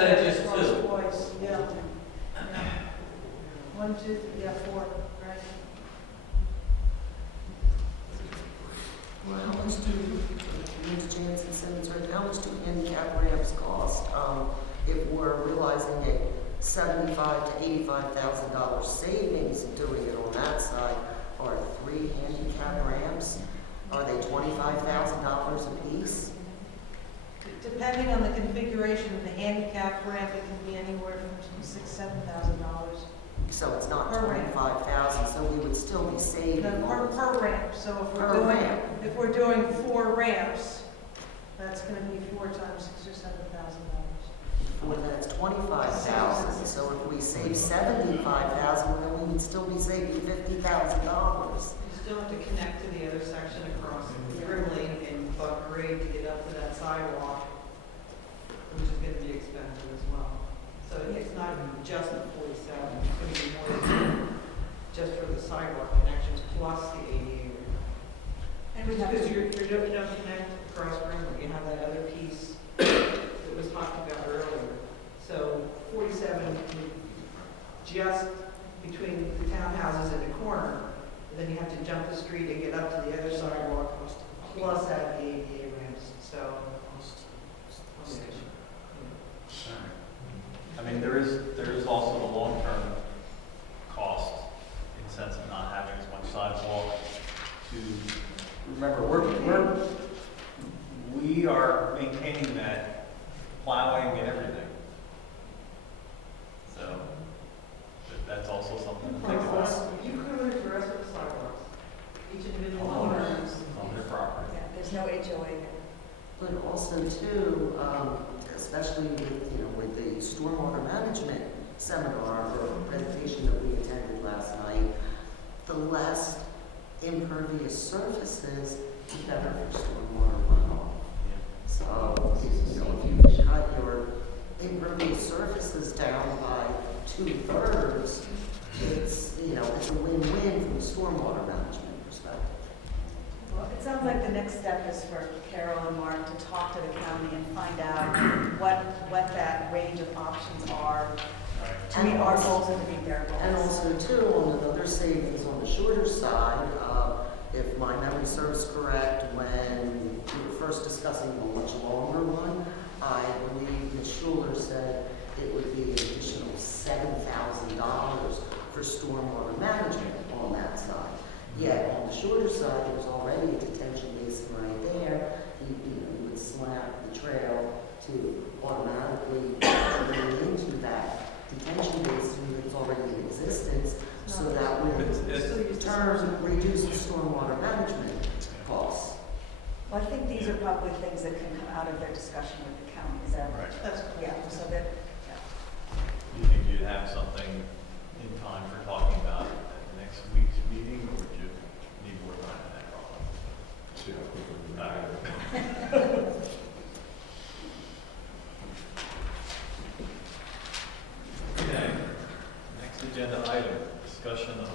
instead of just Cross two. twice, yeah. One, two, yeah, four, right. Well, how much do, Ms. Jansen said, how much do handicap ramps cost? If we're realizing a $75,000 to $85,000 savings doing it on that side, are 3 handicap ramps, are they $25,000 a piece? Depending on the configuration of the handicap ramp, it can be anywhere from $6,000 to $7,000. So it's not Per ramp. 25,000, so we would still be saving No, on per ramp, so if Per we're doing, ramp. if we're doing 4 ramps, that's gonna be 4 times $6,000 or $7,000. Well, that's 25,000, so if we save 75,000, then we would still be saving $50,000. You still have to connect to the other section across Grimley and Buck Grade to get up to that sidewalk, which is gonna be expensive as well. So it's not just the 47, it's gonna be more than just for the sidewalk connections plus the ADA. And we have Because to, you don't connect across Grimley, you have that other piece that was talked about earlier. So 47 would just between the townhouses and the corner, then you have to jump the street and get up to the other sidewalk, plus add the ADA ramps, so. I mean, there is also the long-term cost in sense of not having as much sidewalk to, remember, we are maintaining that plowing and everything. So, that's also something to think about. You could the rest of the sidewalks, each individual Homeowners owners. on their property. Yeah, there's no HOA. But also too, especially with the stormwater management seminar or presentation that we attended last night, the less impervious surfaces, the better for stormwater runoff. So, if you cut your impervious surfaces down by 2/3, it's a win-win from a stormwater management perspective. Well, it sounds like the next step is for Carol and Mark to talk to the county and find out what that range of options are to meet our goals and to meet their goals. And also too, on another savings on the shorter side, if my memory serves correct, when we were first discussing a much longer one, I believe Ms. Schuler said it would be an additional $7,000 for stormwater management on that side. Yet on the shorter side, there's already a detention basin right there. You would slap the trail to automatically drain into that detention basin that's already in existence, so that would in turn reduce the stormwater management costs. Well, I think these are probably things that can come out of their discussion with the county, is that right? that's, Yeah, so that, Do you think you'd have something in time for talking about it at the next week's meeting, or would you need more time on that problem? See how quickly we All right. Okay, next agenda item, discussion of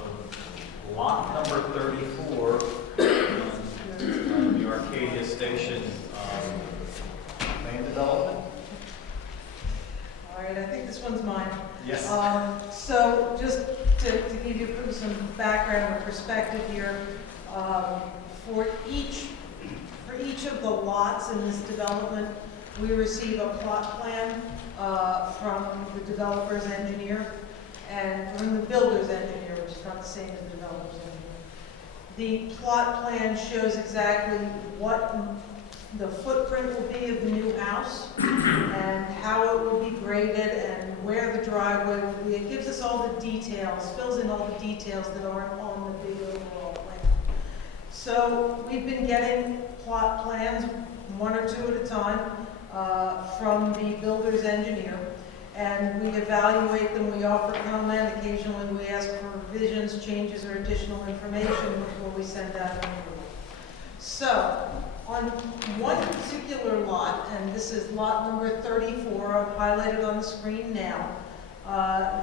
lot number 34 on the Arcadia Station land development. all right, I think this one's mine. Yes. So just to give you some background or perspective here, for each of the lots in this development, we receive a plot plan from the developer's engineer and from the builder's engineer, which is not the same as the developer's engineer. The plot plan shows exactly what the footprint will be of the new house and how it will be graded and where the driveway will be. It gives us all the details, fills in all the details that aren't on the big overall plan. So we've been getting plot plans, 1 or 2 at a time, from the builder's engineer, and we evaluate them, we offer comment, occasionally we ask for revisions, changes, or additional information before we send out an approval. So, on one particular lot, and this is lot number 34, I've highlighted on the screen now,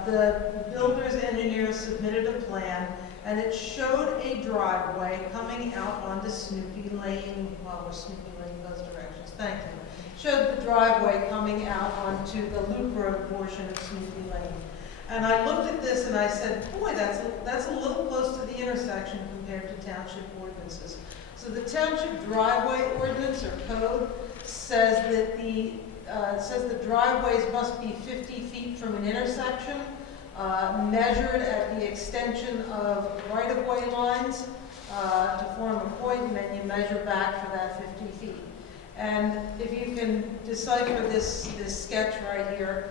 the builder's engineer submitted a plan, and it showed a driveway coming out onto Snoopy Lane, well, we're Snoopy Lane both directions, thank you. showed the driveway coming out onto the loop road portion of Snoopy Lane. And I looked at this and I said, boy, that's a little close to the intersection compared to township ordinances. So the township driveway ordinance or code says that the driveways must be 50 feet from an intersection, measured at the extension of right-of-way lines to form a point, and then you measure back for that 50 feet. And if you can decipher this sketch right here,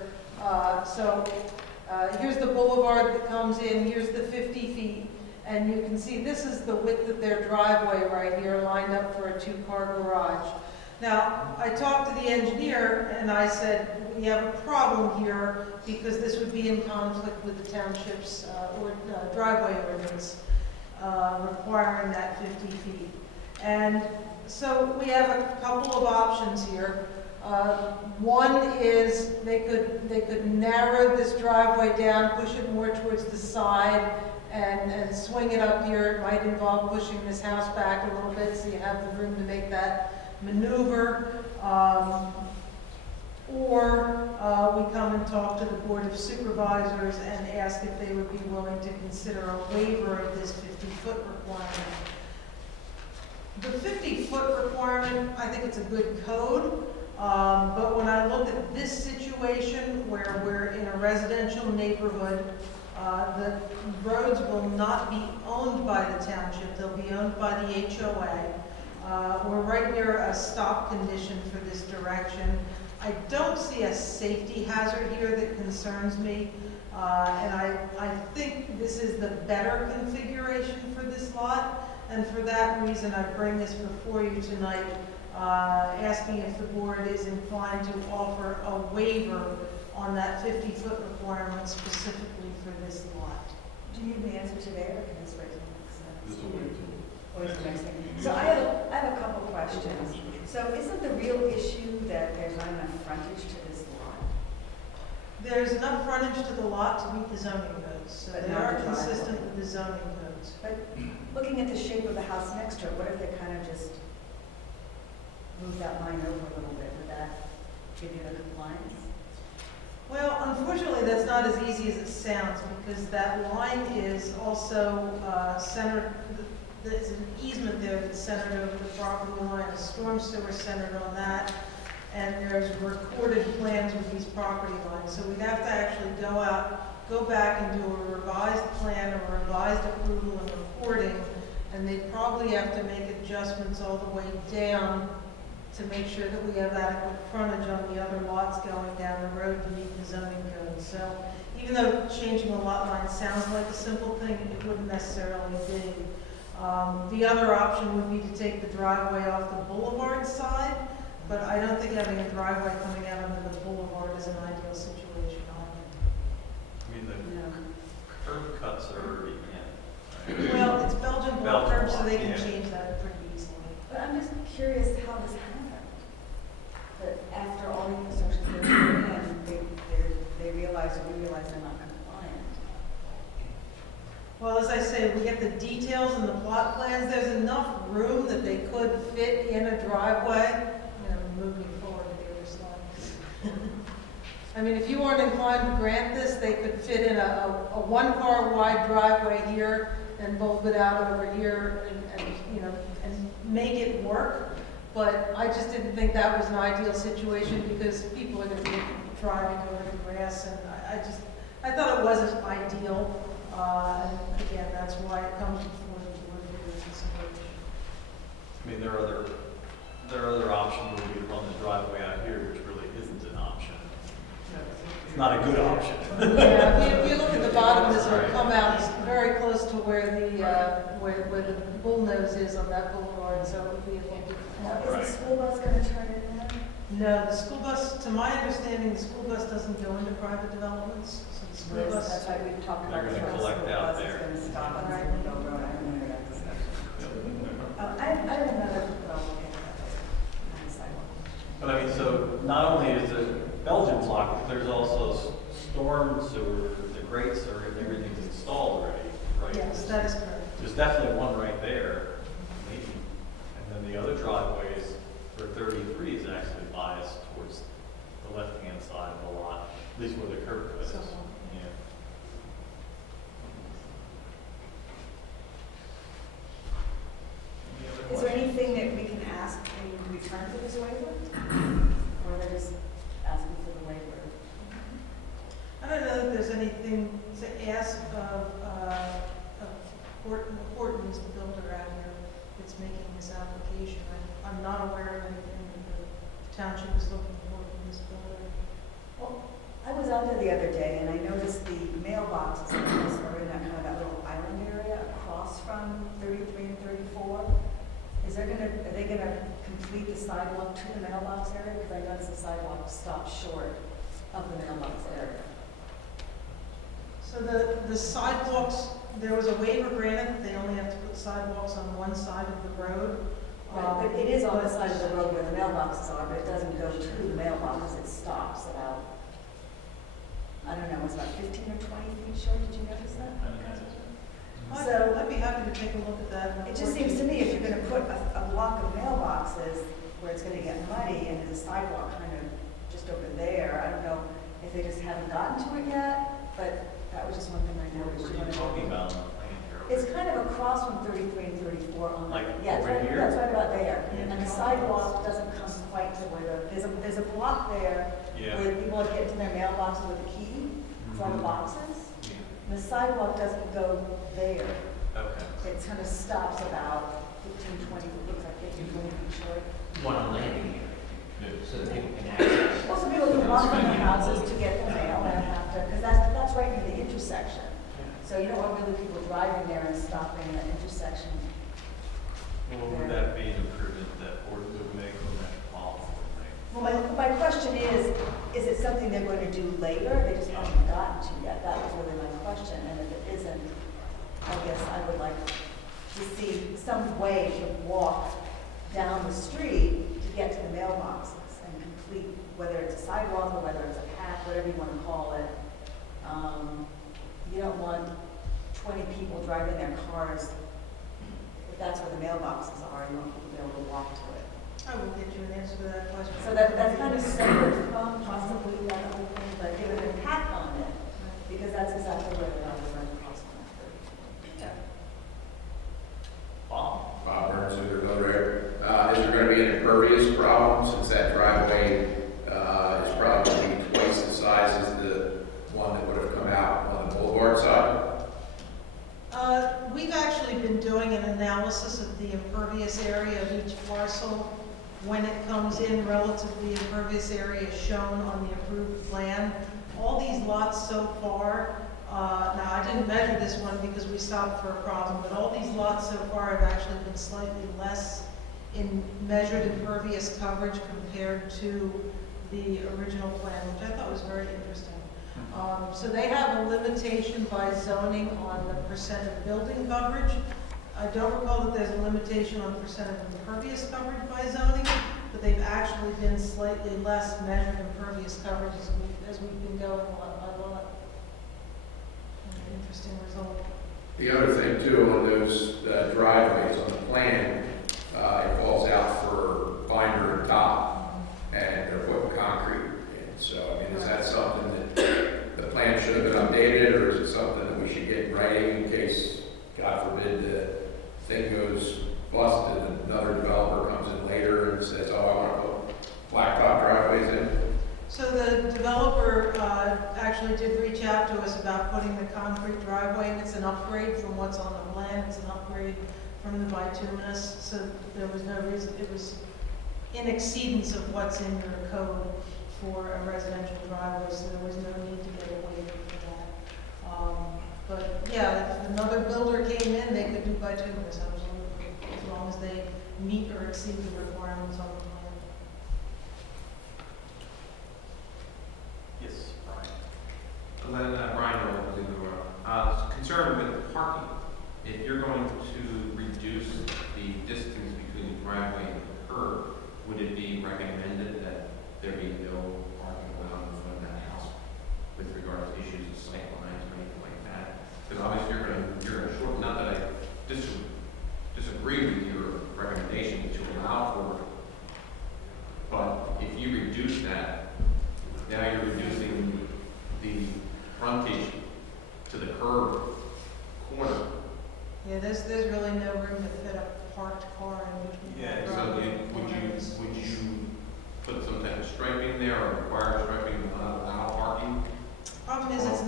here's the boulevard that comes in, here's the 50 feet, and you can see this is the width of their driveway right here, lined up for a two-car garage. Now, I talked to the engineer, and I said, we have a problem here because this would be in conflict with the township's driveway ordinance requiring that 50 feet. And so we have a couple of options here. One is they could narrow this driveway down, push it more towards the side, and swing it up here. It might involve pushing this house back a little bit so you have the room to make that maneuver. Or we come and talk to the Board of Supervisors and ask if they would be willing to consider a waiver of this 50-foot requirement. The 50-foot requirement, I think it's a good code. But when I look at this situation where we're in a residential neighborhood, the roads will not be owned by the township, they'll be owned by the HOA. We're right near a stop condition for this direction. I don't see a safety hazard here that concerns me, and I think this is the better configuration for this lot, and for that reason I bring this before you tonight, asking if the board is inclined to offer a waiver on that 50-foot requirement specifically for this lot. Do you need the answer today, or can this wait till next time? This will wait till. Or is the next thing? So I have a couple questions. So isn't the real issue that there's not enough frontage to this lot? There's enough frontage to the lot to meet the zoning codes, so But they not are the driveway. consistent with the zoning codes. But looking at the shape of the house next to it, what if they kind of just move that line over a little bit? Would that give you the compliance? Well, unfortunately, that's not as easy as it sounds, because that line is also centered, there's an easement there that's centered over the property line, a storm sewer centered on that, and there's recorded plans with these property lines. So we'd have to actually go back and do a revised plan, or revised approval and recording, and they'd probably have to make adjustments all the way down to make sure that we have adequate frontage on the other lots going down the road to meet the zoning code. So even though changing a lot line sounds like a simple thing, it wouldn't necessarily be. The other option would be to take the driveway off the boulevard side, but I don't think having a driveway coming out onto the boulevard is an ideal situation either. I mean, the curb cuts are already in. Right? Well, it's Belgian block Belgian curb, so block, they can yeah. change that pretty easily. But I'm just curious how this happened. That after all the construction they're doing, and they realize, or we realize they're not compliant. Well, as I say, we get the details and the plot plans. There's enough room that they could fit in a driveway. Moving forward to the other slide. I mean, if you weren't inclined to grant this, they could fit in a one-car wide driveway here and bulb it out over here and make it work. But I just didn't think that was an ideal situation because people are going to be driving over the grass, and I thought it wasn't ideal. And again, that's why it comes before the board for consideration. I mean, there are other options where we run the driveway out here, which really isn't an option. It's not a good option. Yeah, if you look at the bottom, this will come out very close to where the bull nose is on that boulevard, so it would be a little bit. Now, is Right. the school bus going to turn in there? No, the school bus, to my understanding, the school bus doesn't go into private developments, so the school Yes, bus. that's why we talked They're about the gonna school collect out bus is there. going to stop on Springfield Road. I remember that discussion. I have another, sidewalk. But I mean, so not only is it Belgian block, but there's also storm sewer, the grates are, everything's installed already, right? Yes, that is correct. There's definitely one right there, maybe. And then the other driveways for 33 is actually biased return for this waiver? Or they're just asking for the waiver? I don't know if there's anything to ask of Horton is the builder out here that's making this application. I'm not aware of anything that the township is looking for from this builder. Well, I was out there the other day and I noticed the mailboxes are in that kind of that little island area across from 33 and 34. Are they gonna complete the sidewalk to the mailbox area? Because I noticed the sidewalk stops short of the mailbox area. So the sidewalks, there was a waiver granted that they only have to put sidewalks on one side of the road. Right, but it is on the side of the road where the mailboxes are, but it doesn't go to the mailboxes, it stops about, I don't know, it's about 15 or 20 feet short, did you notice that? So- I'd be happy to take a look at that. It just seems to me if you're gonna put a block of mailboxes where it's gonna get muddy and there's a sidewalk kind of just over there, I don't know if they just haven't gotten to it yet, but that was just one thing I noticed. What are you talking about? It's kind of across from 33 and 34 on the, Like yeah, it's over right, here? that's right about there. Yeah. And the sidewalk doesn't come quite to where there's a block there Yeah. where people get to their mailboxes with a key for all the boxes. And the sidewalk doesn't go there. Okay. It kind of stops about 15, 20, looks like 15, 20 feet short. Want a landing area, so that people can access. Well, some people can walk from their houses to get the mail and have to, because that's right near the intersection. So you don't want really people driving there and stopping at the intersection. Well, would that be an improvement that Horton would make or Metropolitan would make? Well, my question is it something they're going to do later? They just haven't gotten to yet. That was really my question. And if it isn't, I guess I would like to see some way to walk down the street to get to the mailboxes and complete, whether it's a sidewalk or whether it's a path, whatever you want to call it. You don't want 20 people driving their cars, if that's where the mailboxes are, you want people to be able to walk to it. I will get you an answer to that question. So that's kind of separate from possibly that other thing, but give it an impact on it, because that's exactly where the numbers right across from that. Bob? Bob Burns, there's another area. Is there going to be an impervious problem since that driveway is probably twice the size as the one that would have come out on the boulevard side? We've actually been doing an analysis of the impervious area of each parcel when it comes in relative to the impervious area shown on the approved plan. All these lots so far, now I didn't measure this one because we stopped for a problem, but all these lots so far have actually been slightly less in measured impervious coverage compared to the original plan, which I thought was very interesting. So they have a limitation by zoning on the percent of building coverage. I don't recall that there's a limitation on percent of impervious coverage by zoning, but they've actually been slightly less measured impervious coverage as we've been going lot by lot. An interesting result. The other thing too, on those driveways on the plan, it calls out for binder and top, and they're putting concrete in. So, I mean, is that something that the plan should have been updated, or is it something that we should get in writing in case, God forbid, the thing goes busted and another developer comes in later and says, oh, I want to put blacktop driveways in? So the developer actually did reach out to us about putting the concrete driveway, and it's an upgrade from what's on the plan. It's an upgrade from the bituminous, so there was no reason, it was in exceedance of what's in your code for a residential driveway, so there was no need to get a waiver for that. But yeah, if another builder came in, they could do bituminous, absolutely, as long as they meet or exceed the requirements on the plan. Yes, Brian. Brian Noel, Legal World. Concerned with parking. If you're going to reduce the distance between the driveway and the curb, would it be recommended that there be no parking allowed in front of that house with regard to issues of sight lines or anything like that? Because obviously you're going to shorten, not that I disagree with your recommendation to allow for it, but if you reduce that, now you're reducing the frontage to the curb corner. Yeah, there's really no room to fit a parked car in between. Yeah, the So driveway you- and would you, corners. would you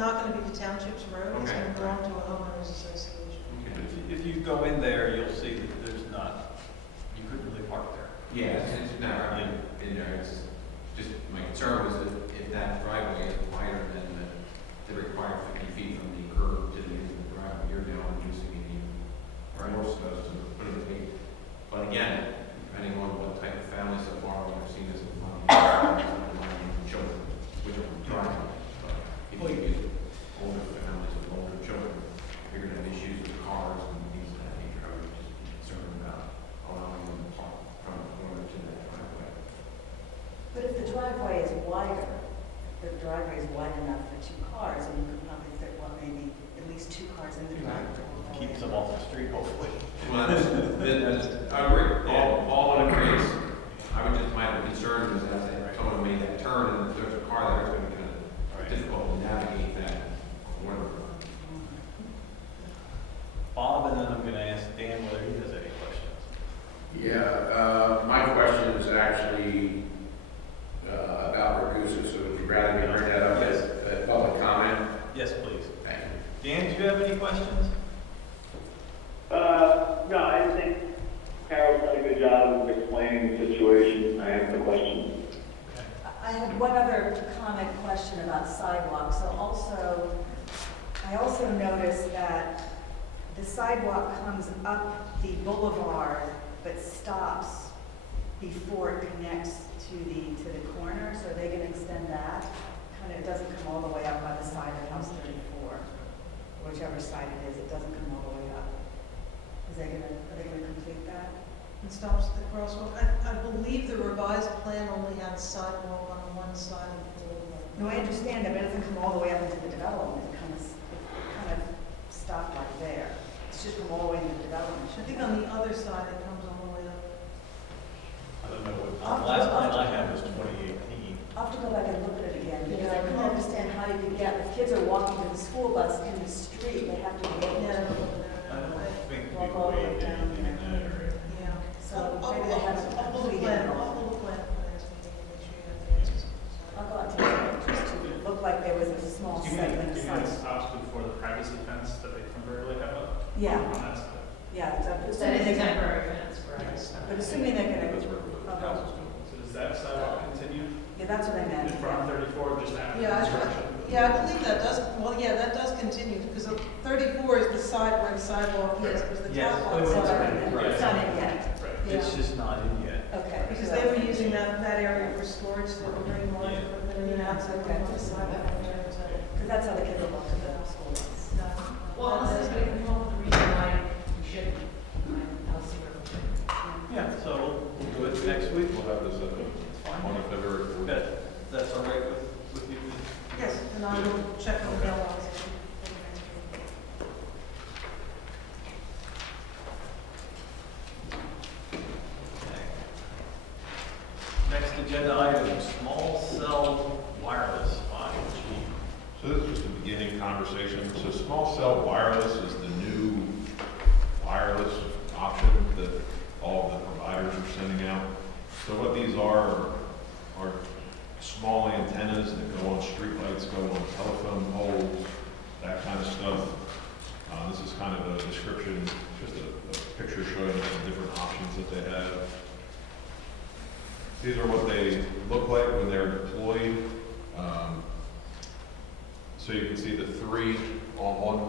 not gonna be the township's road, it's Okay. gonna belong to a homeowners association. Okay. If you go in there, you'll see that there's not, you couldn't really park there. Yeah, it's never, I mean, in there, it's just, my concern was that if that driveway is wider than the required 50 feet from the curb to the end of the driveway, you're now inducing any more stuff to put in the gate. But again, depending on what type of family so far, I've seen this in children, which are driving. But if you get older families with older children, you're gonna have issues with cars and things of that nature. I would just be concerned about allowing them to park from the corner to that driveway. But if the driveway is wider, the driveway is wide enough for two cars, and you could probably fit, what, maybe at least two cars in the driveway. Keeps them off the street, hopefully. Well, I agree, all in agreement. I would just, my concern is as someone made that turn and if there's a car there, it's gonna be kind of difficult to navigate that corner. Bob, and then I'm gonna ask Dan whether he has any questions. Yeah, my question is actually about Ragusa, so would you rather me bring that up Yes. as public comment? Yes, please. Thank you. Dan, do you have any questions? No, I think Carol's done a good job of explaining the situation. I have no questions. I had one other comment question about sidewalks. I also noticed that the sidewalk comes up the boulevard but stops before it connects to the corner. So are they gonna extend that? Kind of, it doesn't come all the way up by the side of House 34, whichever side it is, it doesn't come all the way up. Are they gonna complete that? And stops at the crosswalk. I believe the revised plan only had sidewalk on one side of the boulevard. No, I understand that, but it doesn't come all the way up into the development. It kind of stopped right there. It's just come all the way into the development. I think on the other side it comes all the way up. I don't know what, I'll- the last I'll- plan I had was 2018. I'll have to go back and look at it again, because I couldn't understand how you could get, if kids are walking to the school bus in the street, they have to go. Yeah. I don't think Walk we all the way waived down anything in that area. Yeah. So maybe they haven't I'll pull the completed plan, it all. I'll pull the plan for the next meeting and make sure you have the answers. I'll go out to the pictures too. It looked like there was a small Do you segment of mean sidewalk. it stops before the privacy fence that they temporarily have up? Yeah, On that side? yeah. it's That assuming is a they're gonna- temporary fence, correct? But assuming they're gonna. That's where the house is going. So does that sidewalk continue Yeah, that's what I meant. in front of 34, just after Yeah, construction? Yeah, I believe that does, well, yeah, that does continue, because 34 is the side where the sidewalk is, because the Yes, top but one's it's- already. It's not in yet. Right. It's Yeah. just not in yet. Okay. Because they were using that area for storage, so they were bringing large Yeah. equipment in and out, so they on the sidewalk. Because that's how the kids will walk to the school bus. Well, unless anybody can come up with a reason why you shouldn't, I'll see where we can. Yeah, so we'll do it next week. We'll have this on February 4th. Good. That's all right with you? Yes, and I will check on the mailbox. Next agenda item, small cell wireless 5G. So this is just a beginning conversation. So small cell wireless is the new wireless option that all the providers are sending out. So what these are small antennas that go on streetlights, go on telephone poles, that kind of stuff. This is kind of a description, just a picture showing some different options that they have. These are what they look like when they're deployed. So you can see the three on one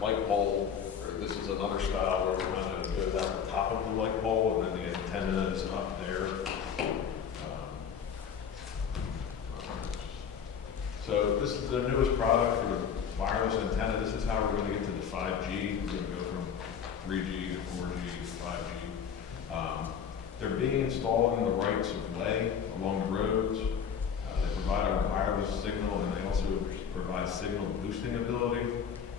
light pole. Or this is another style where it kind of goes out the top of the light pole and then the antenna is up there. So this is the newest product for the wireless antenna. This is how we're going to get to the 5G. We're going to go from 3G to 4G to 5G. They're being installed in the rights of way along the roads. They provide a wireless signal and they also provide signal boosting ability.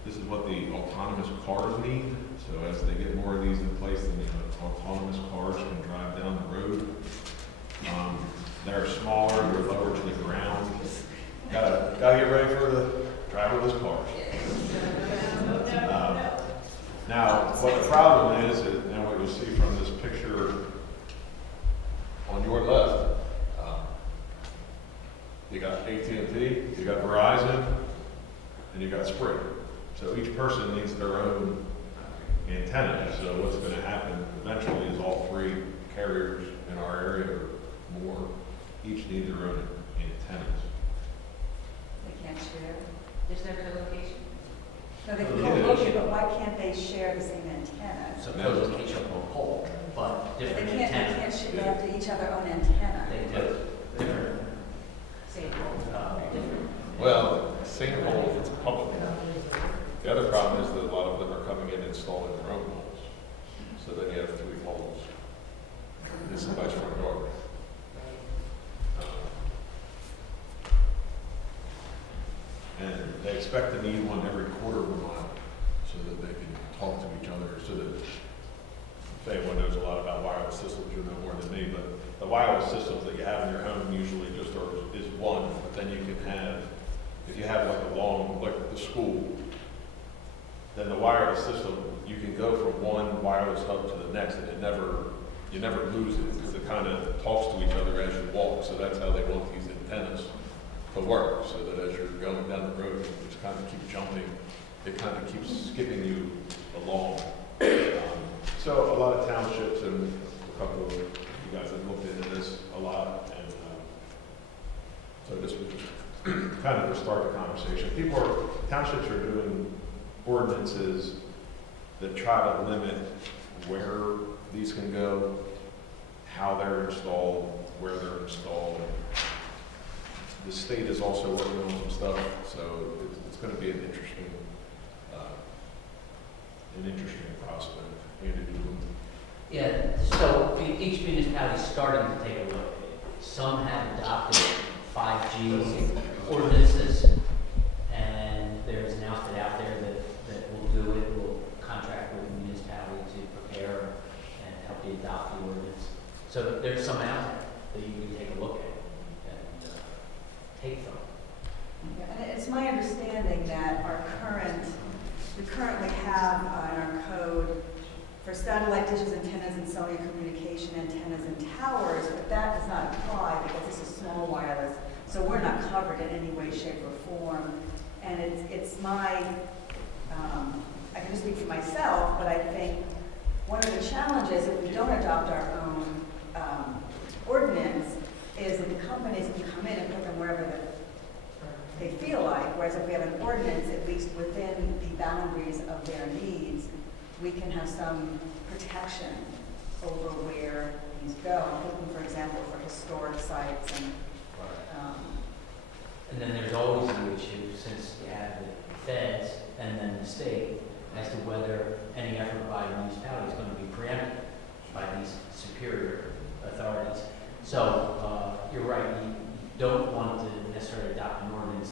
This is what the autonomous cars need. So as they get more of these in place, then the autonomous cars can drive down the road. They're smaller, they're lower to the ground. Gotta get ready for the driverless cars. Now, what the problem is, and what you'll see from this picture on your left, you got AT&T, you got Verizon, and you got Sprint. So each person needs their own antenna. So what's going to happen eventually is all three carriers in our area or more each need their own antennas. They can't share? There's no co-location? No, they can Yeah. co-locate, but why can't they share the same antenna? So co-location on a pole, but They different can't, antenna. they have to each have their own antenna. They do, different, Same. different. Well, same pole if it's a public. The other problem is that a lot of them are coming in and installing their own poles. So then you have three poles in somebody's front yard. And they expect to need one every quarter of a mile so that they can talk to each other, so that, if anyone knows a lot about wireless systems, you'll know more than me, but the wireless systems that you have in your home usually just is one, but then you can have, if you have like a long, like the school, then the wireless system, you can go from one wireless hub to the next and you never lose it because it kind of talks to each other as you walk. So that's how they want these antennas to work, so that as you're going down the road, you just kind of keep jumping. It kind of keeps skipping you along. So a lot of townships and a couple of you guys have looked into this a lot, and so this would just kind of to start the conversation. Townships are doing ordinances that try to limit where these can go, how they're installed, where they're installed. The state is also working on some stuff, so it's going to be an interesting prospect. Yeah, so each municipality is starting to take a look. Some have adopted 5G ordinances, and there's an outfit out there that will do it, will contract with the municipality to prepare and help you adopt the ordinance. So there's some out there that you can take a look at and take from. Yeah, and it's my understanding that we currently have in our code for satellite dishes, antennas, and cellular communication antennas and towers, but that does not apply because this is small wireless, so we're not covered in any way, shape, or form. And it's my, I can just speak for myself, but I think one of the challenges if we don't adopt our own ordinance is that the companies can come in and put them wherever they feel like, whereas if we have an ordinance, at least within the boundaries of their needs, we can have some protection over where these go. I'm looking, for example, for historic sites and, And then there's always the issue, since you have the feds and then the state, as to whether any effort by a municipality is going to be preempted by these superior authorities. So you're right, you don't want to necessarily adopt an ordinance